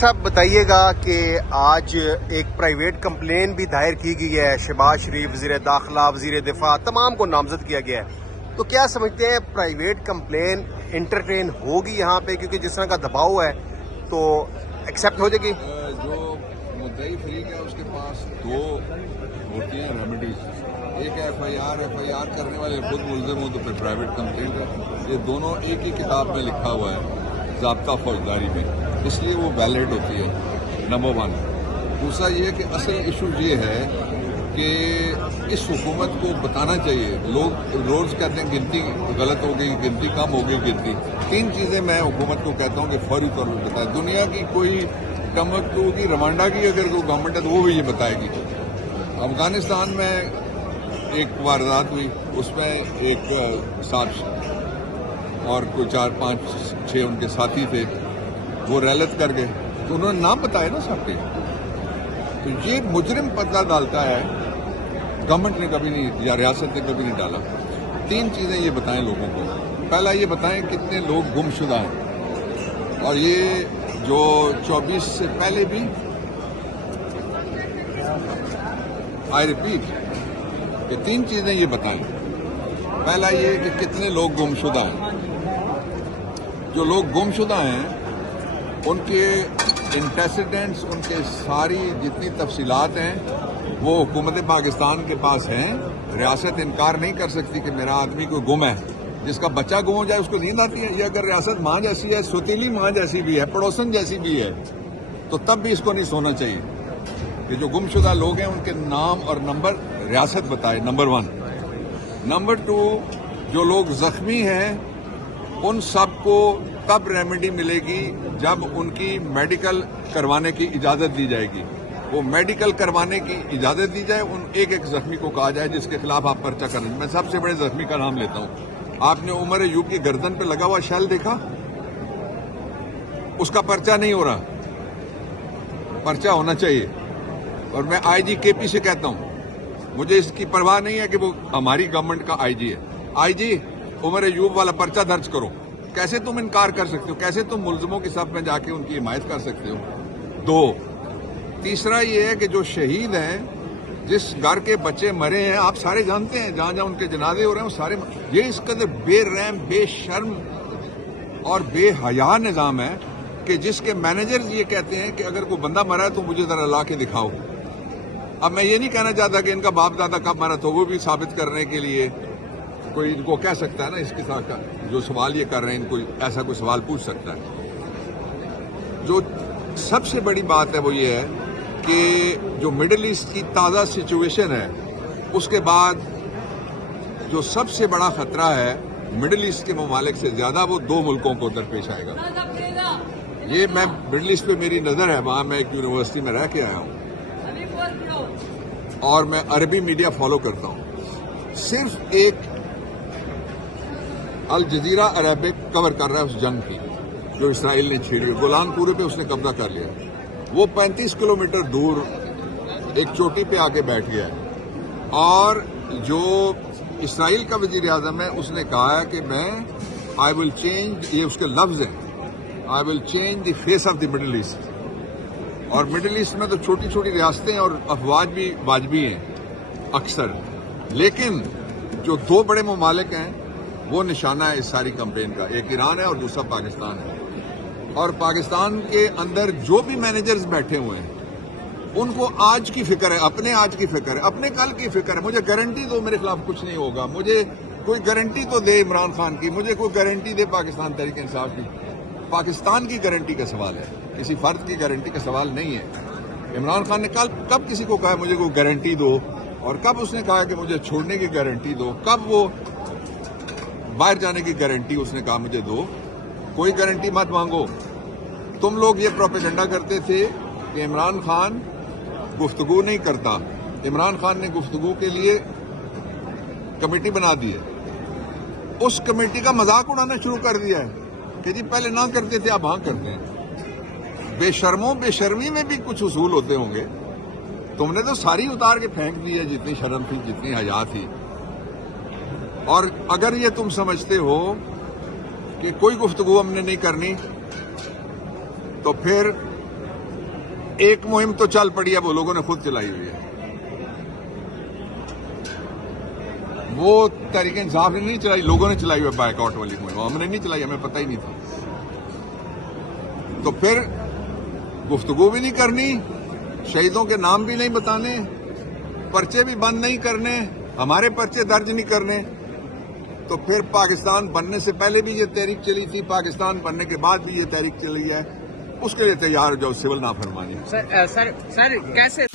صاحب بتائیے گا کہ آج ایک پرائیویٹ کمپلین بھی دائر کی گئی ہے، شہباز شریف وزیر داخلہ وزیر دفاع تمام کو نامزد کیا گیا ہے، تو کیا سمجھتے ہیں پرائیویٹ کمپلین انٹرٹین ہوگی یہاں پہ؟ کیونکہ جس طرح کا دباؤ ہے تو ایکسیپٹ ہو جائے گی؟ جو مدعی فریق ہے اس کے پاس دو ہوتی ہیں ریمیڈیز، ایک ایف آئی آر کرنے والے خود ملزم ہوں تو پھر پرائیویٹ کمپلین ہے، یہ دونوں ایک ہی کتاب میں لکھا ہوا ہے ضابطہ فوجداری میں، اس لیے وہ ویلڈ ہوتی ہے، نمبر 1۔ دوسرا یہ کہ اصل ایشو یہ ہے کہ اس حکومت کو بتانا چاہیے، لوگ روز کہتے ہیں گنتی غلط ہو گئی، گنتی کم ہو گئی، گنتی 3 چیزیں میں حکومت کو کہتا ہوں کہ فوری طور پر بتائے۔ دنیا کی کوئی کم وقت ہوگی، روانڈا کی اگر کوئی گورنمنٹ ہے تو وہ بھی یہ بتائے گی۔ افغانستان میں ایک واردات ہوئی، اس میں ایک 7 اور کوئی 4 5 6 ان کے ساتھی تھے، وہ ریلت کر گئے تو انہوں نے نام بتایا نا سب کے، تو یہ مجرم پتہ ڈالتا ہے، گورنمنٹ نے کبھی نہیں یا ریاست نے کبھی نہیں ڈالا۔ 3 چیزیں یہ بتائیں لوگوں کو، پہلا یہ بتائیں کتنے لوگ گم شدہ ہیں، اور یہ جو 24 سے پہلے بھی آئی ریپیٹ کہ 3 چیزیں یہ بتائیں۔ پہلا یہ کہ کتنے لوگ گم شدہ ہیں، جو لوگ گم شدہ ہیں ان کے انٹیسیڈنٹس، ان کے ساری جتنی تفصیلات ہیں وہ حکومت پاکستان کے پاس ہیں۔ ریاست انکار نہیں کر سکتی کہ میرا آدمی کوئی گم ہے، جس کا بچہ گم ہو جائے اس کو نیند آتی ہے؟ یہ اگر ریاست ماں جیسی ہے، سوتیلی ماں جیسی بھی ہے، پڑوسن جیسی بھی ہے، تو تب بھی اس کو نہیں سونا چاہیے کہ جو گم شدہ لوگ ہیں ان کے نام اور نمبر ریاست بتائے، نمبر 1۔ نمبر 2، جو لوگ زخمی ہیں ان سب کو تب ریمیڈی ملے گی جب ان کی میڈیکل کروانے کی اجازت دی جائے گی، وہ میڈیکل کروانے کی اجازت دی جائے، ان ایک زخمی کو کہا جائے جس کے خلاف آپ پرچہ کریں۔ میں سب سے بڑے زخمی کا نام لیتا ہوں، آپ نے عمر ایوب کی گردن پہ لگا ہوا شیل دیکھا؟ اس کا پرچہ نہیں ہو رہا، پرچہ ہونا چاہیے۔ اور میں آئی جی کے پی سے کہتا ہوں، مجھے اس کی پرواہ نہیں ہے کہ وہ ہماری گورنمنٹ کا آئی جی ہے، آئی جی عمر ایوب والا پرچہ درج کرو۔ کیسے تم انکار کر سکتے ہو؟ کیسے تم ملزموں کی صف میں جا کے ان کی حمایت کر سکتے ہو؟ 2۔ تیسرا یہ ہے کہ جو شہید ہیں، جس گھر کے بچے مرے ہیں، آپ سارے جانتے ہیں، جہاں جہاں ان کے جنازے ہو رہے ہیں وہ سارے، یہ اس قدر بے رحم، بے شرم اور بے حیا نظام ہے کہ جس کے مینیجرز یہ کہتے ہیں کہ اگر کوئی بندہ مرا ہے تو مجھے ذرا لا کے دکھاؤ۔ اب میں یہ نہیں کہنا چاہتا کہ ان کا باپ دادا کب مرا تو وہ بھی ثابت کرنے کے لیے کوئی ان کو کہہ سکتا ہے نا، اس کے ساتھ جو سوال یہ کر رہے ہیں ان کو ایسا کوئی سوال پوچھ سکتا ہے۔ جو سب سے بڑی بات ہے وہ یہ ہے کہ جو مڈل ایسٹ کی تازہ سچویشن ہے، اس کے بعد جو سب سے بڑا خطرہ ہے مڈل ایسٹ کے ممالک سے زیادہ، وہ 2 ملکوں کو درپیش آئے گا۔ یہ میں مڈل ایسٹ پہ میری نظر ہے، وہاں میں ایک یونیورسٹی میں رہ کے آیا ہوں اور میں عربی میڈیا فالو کرتا ہوں۔ صرف ایک الجزیرہ عربک کور کر رہا ہے اس جنگ کی جو اسرائیل نے چھیڑی، گولان پورے پہ اس نے قبضہ کر لیا، وہ 35 کلومیٹر دور ایک چوٹی پہ آ کے بیٹھ گیا ہے، اور جو اسرائیل کا وزیر اعظم ہے اس نے کہا ہے کہ میں آئی ول چینج، یہ اس کے لفظ ہیں، I will change the face of the middle east. اور مڈل ایسٹ میں تو چھوٹی چھوٹی ریاستیں اور افواج بھی واجبی ہیں اکثر، لیکن جو 2 بڑے ممالک ہیں وہ نشانہ ہے اس ساری کمپین کا، ایک ایران ہے اور دوسرا پاکستان ہے۔ اور پاکستان کے اندر جو بھی مینیجرز بیٹھے ہوئے ہیں ان کو آج کی فکر ہے، اپنے آج کی فکر ہے، اپنے کل کی فکر ہے۔ مجھے گارنٹی دو میرے خلاف کچھ نہیں ہوگا، مجھے کوئی گارنٹی تو دے عمران خان کی، مجھے کوئی گارنٹی دے پاکستان تحریک انصاف کی۔ پاکستان کی گارنٹی کا سوال ہے، کسی فرد کی گارنٹی کا سوال نہیں ہے۔ عمران خان نے کب کسی کو کہا مجھے کوئی گارنٹی دو، اور کب اس نے کہا کہ مجھے چھوڑنے کی گارنٹی دو، کب وہ باہر جانے کی گارنٹی اس نے کہا مجھے دو؟ کوئی گارنٹی مت مانگو۔ تم لوگ یہ پروپیگنڈا کرتے تھے کہ عمران خان گفتگو نہیں کرتا، عمران خان نے گفتگو کے لیے کمیٹی بنا دی ہے، اس کمیٹی کا مذاق اڑانا شروع کر دیا ہے کہ جی پہلے نہ کرتے تھے اب ہاں کرتے ہیں۔ بے شرموں، بے شرمی میں بھی کچھ اصول ہوتے ہوں گے، تم نے تو ساری اتار کے پھینک دی ہے، جتنی شرم تھی، جتنی حیا تھی۔ اور اگر یہ تم سمجھتے ہو کہ کوئی گفتگو ہم نے نہیں کرنی تو پھر ایک مہم تو چل پڑی ہے، وہ لوگوں نے خود چلائی ہوئی ہے. وہ تحریک انصاف نے نہیں چلائی، لوگوں نے چلائی ہوئی بائیک آؤٹ والی مہم. ہم نے نہیں چلائی، ہمیں پتہ ہی نہیں تھا. تو پھر گفتگو بھی نہیں کرنی، شہیدوں کے نام بھی نہیں بتانے، پرچے بھی بند نہیں کرنے، ہمارے پرچے درج نہیں کرنے. تو پھر پاکستان بننے سے پہلے بھی یہ تحریک چلی تھی، پاکستان بننے کے بعد بھی یہ تحریک چلی ہے. اس کے لیے تیار ہو جاؤ سول نافرمانی. سر کیسے